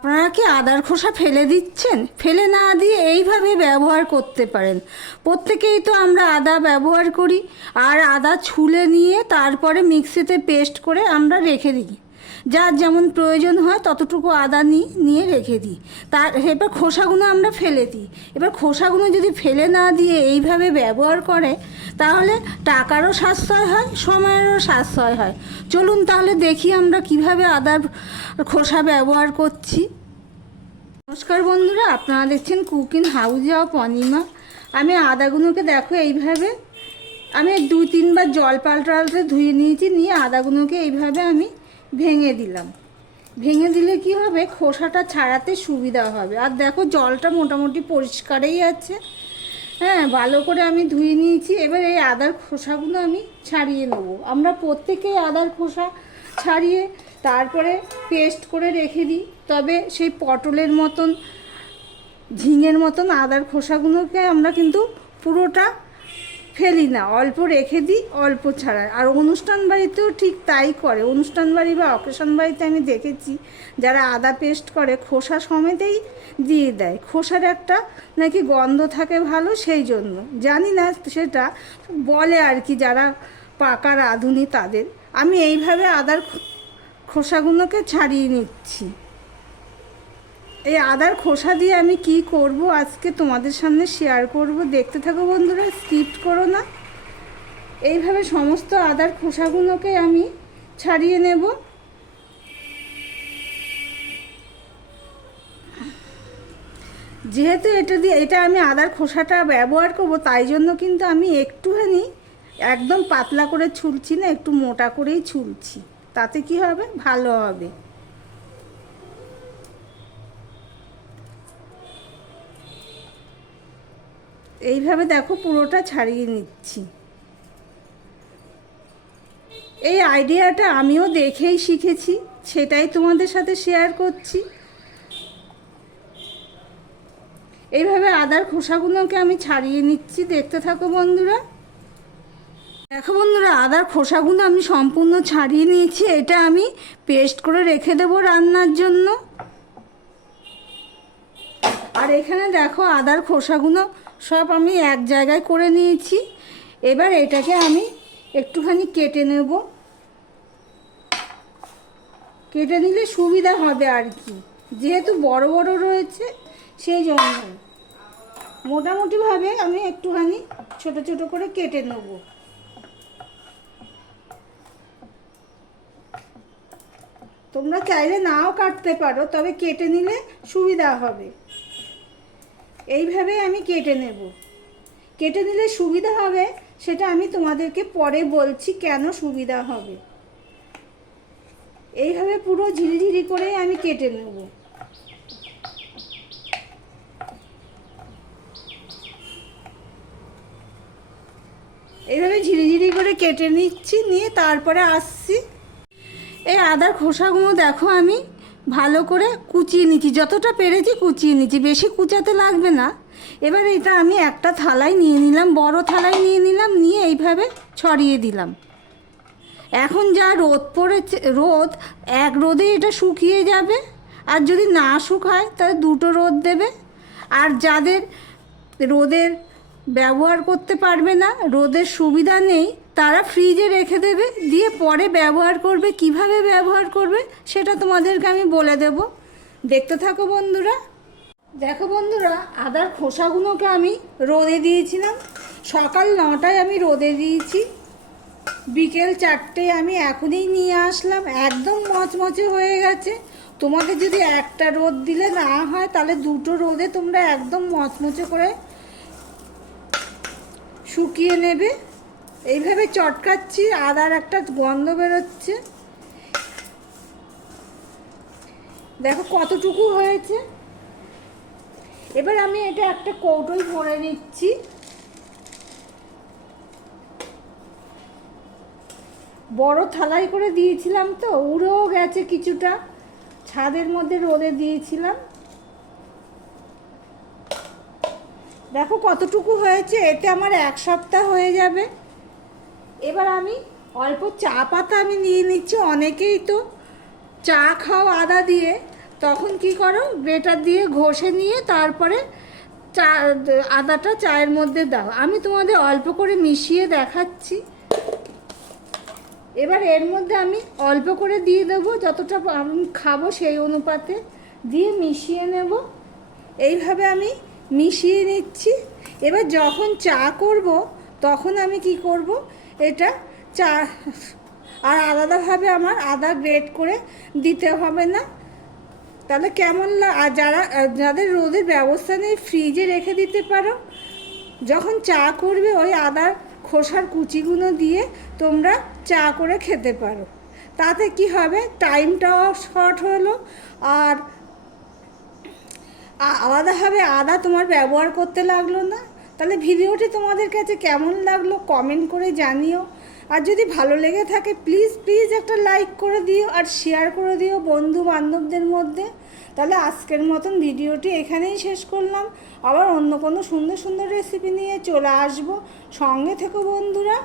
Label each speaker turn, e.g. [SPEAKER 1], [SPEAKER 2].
[SPEAKER 1] আপনারা কি আদার খোসা ফেলে দিচ্ছেন? ফেলে না দিয়ে এইভাবে ব্যবহার করতে পারেন। প্রত্যেকেই তো আমরা আদা ব্যবহার করি, আর আদা ছুলে নিয়ে তারপরে মিক্সিতে পেস্ট করে আমরা রেখে দিই। যার যেমন প্রয়োজন হয় ততটুকু আদা নিই নিয়ে রেখে দিই। তার, এবার খোসাগুলো আমরা ফেলে দিই। এবার খোসাগুলো যদি ফেলে না দিয়ে এইভাবে ব্যবহার করে, তাহলে টাকারও সাশ্রয় হয়, সময়েরও সাশ্রয় হয়। চলুন তাহলে দেখি আমরা কীভাবে আদার খোসা ব্যবহার করছি। নমস্কার বন্ধুরা, আপনারা দেখছেন কুকিং হাউজে অফ অনিমা। আমি আদাগুলোকে দেখো এইভাবে, আমি দুই তিনবার জল পাল্টাতে ধুয়ে নিয়েছি, নিয়ে আদাগুলোকে এইভাবে আমি ভেঙে দিলাম। ভেঙে দিলে কি হবে? খোসাটা ছাড়াতে সুবিধা হবে। আর দেখো, জলটা মোটামুটি পরিষ্কারই আছে। হ্যাঁ ভালো করে আমি ধুয়ে নিয়েছি। এবার এই আদার খোসাগুলো আমি ছাড়িয়ে নেব। আমরা প্রত্যেকেই আদার খোসা ছাড়িয়ে তারপরে পেস্ট করে রেখে দিই। তবে সেই পটলের মতন, ঝিঙের মতন আদার খোসাগুলোকে আমরা কিন্তু পুরোটা ফেলি না, অল্প রেখে দিই, অল্প ছাড়া আর অনুষ্ঠান বাড়িতেও ঠিক তাই করে। অনুষ্ঠান বাড়ি বা অকেশন বাড়িতে আমি দেখেছি, যারা আদা পেস্ট করে খোসা সমেতেই দিয়ে দেয়। খোসার একটা নাকি গন্ধ থাকে ভালো সেই জন্য। জানি না সেটা বলে আর কি যারা পাকা রাঁধুনি তাদের। আমি এইভাবে আদার খোসাগুলোকে ছাড়িয়ে নিচ্ছি। এই আদার খোসা দিয়ে আমি কি করব আজকে তোমাদের সামনে শেয়ার করব? দেখতে থাকো বন্ধুরা স্কিপ করো না। এইভাবে সমস্ত আদার খোসাগুলোকে আমি ছাড়িয়ে নেব। যেহেতু এটা দিয়ে, এটা আমি আদার খোসাটা ব্যবহার করব, তাই জন্য কিন্তু আমি একটুখানি একদম পাতলা করে ছুলছি না, একটু মোটা করেই ছুলছি। তাতে কি হবে? ভালো হবে। এইভাবে দেখো পুরোটা ছাড়িয়ে নিচ্ছি। এই আইডিয়াটা আমিও দেখেই শিখেছি, সেটাই তোমাদের সাথে শেয়ার করছি। এইভাবে আদার খোসাগুলোকে আমি ছাড়িয়ে নিচ্ছি, দেখতে থাকো বন্ধুরা। দেখো বন্ধুরা, আদার খোসাগুলো আমি সম্পূর্ণ ছাড়িয়ে নিয়েছি, এটা আমি পেস্ট করে রেখে দেবো রান্নার জন্য। আর এখানে দেখো আদার খোসাগুলো সব আমি এক জায়গায় করে নিয়েছি। এবার এটাকে আমি একটুখানি কেটে নেব। কেটে নিলে সুবিধা হবে আর কি। যেহেতু বড় বড় রয়েছে, সেই জন্য। মোটামুটিভাবে আমি একটুখানি ছোট ছোট করে কেটে নেব। তোমরা চাইলে নাও কাটতে পারো, তবে কেটে নিলে সুবিধা হবে। এইভাবে আমি কেটে নেব। কেটে নিলে সুবিধা হবে, সেটা আমি তোমাদেরকে পরে বলছি কেন সুবিধা হবে। এইভাবে পুরো ঝিরিঝিরি করে আমি কেটে নেব। এইভাবে ঝিরিঝিরি করে কেটে নিচ্ছি, নিয়ে তারপরে আসছি। এই আদার খোসাগুলো দেখো আমি। ভালো করে কুচিয়ে নিচ্ছি। যতটা পেরেছি কুচিয়ে নিচ্ছি। বেশি কুচাতে লাগবে না। এবার এটা আমি একটা থালায় নিয়ে নিলাম, বড় থালায় নিয়ে নিলাম, নিয়ে এইভাবে ছড়িয়ে দিলাম। এখন যা রোদ পড়েছে, রোদ, এক রোদে এটা শুকিয়ে যাবে। আর যদি না শুকায়, তাহলে দুটো রোদ দেবে। আর যাদের রোদের ব্যবহার করতে পারবে না, রোদের সুবিধা নেই, তারা ফ্রিজে রেখে দেবে, দিয়ে পরে ব্যবহার করবে, কীভাবে ব্যবহার করবে, সেটা তোমাদেরকে আমি বলে দেব। দেখতে থাকো বন্ধুরা। দেখো বন্ধুরা, আদার খোসাগুলোকে আমি রোদে দিয়েছিলাম। সকাল নটায় আমি রোদে দিয়েছি। বিকেল চারটে আমি এখনই নিয়ে আসলাম। একদম মচমচে হয়ে গেছে। তোমাদের যদি একটা রোদ দিলে না হয়, তাহলে দুটো রোদে তোমরা একদম মচমচে করে শুকিয়ে নেবে। এইভাবে চটকাচ্ছি, আদার একটা গন্ধ বেরোচ্ছে। দেখো কতটুকু হয়েছে। এবার আমি এটা একটা কৌটোয় ভরে নিচ্ছি। বড় থালাই করে দিয়েছিলাম তো, উড়েও গেছে কিছুটা। ছাদের মধ্যে রোদে দিয়েছিলাম। দেখো কতটুকু হয়েছে, এতে আমার এক সপ্তাহ হয়ে যাবে। এবার আমি অল্প চা পাতা আমি নিয়ে নিচ্ছি অনেকেই তো। চা খাও আদা দিয়ে, তখন কি করো, গ্রেটার দিয়ে ঘষে নিয়ে তারপরে চা, আদাটা চায়ের মধ্যে দাও। আমি তোমাদের অল্প করে মিশিয়ে দেখাচ্ছি। এবার এর মধ্যে আমি অল্প করে দিয়ে দেবো, যতটা আমি খাব সেই অনুপাতে। দিয়ে মিশিয়ে নেব। এইভাবে আমি মিশিয়ে নিচ্ছি। এবার যখন চা করব, তখন আমি কি করব? এটা চা, আর আলাদাভাবে আমার আদা গ্রেট করে দিতে হবে না। তাহলে কেমন আর যারা যাদের রোদের ব্যবস্থা নেই, ফ্রিজে রেখে দিতে পারো। যখন চা করবে, ওই আদার খোসার কুচিগুলো দিয়ে তোমরা চা করে খেতে পারো। তাতে কি হবে? টাইমটাও শর্ট হলো, আর আলাদাভাবে আদা তোমার ব্যবহার করতে লাগল না? তাহলে ভিডিওটি তোমাদের কাছে কেমন লাগল কমেন্ট করে জানিও। আর যদি ভালো লেগে থাকে প্লিজ প্লিজ একটা লাইক করে দিও আর শেয়ার করে দিও বন্ধু বান্ধবদের মধ্যে। তাহলে আজকের মতন ভিডিওটি এখানেই শেষ করলাম। আবার অন্য কোনো সুন্দর সুন্দর রেসিপি নিয়ে চলে আসব। সঙ্গে থেকো বন্ধুরা।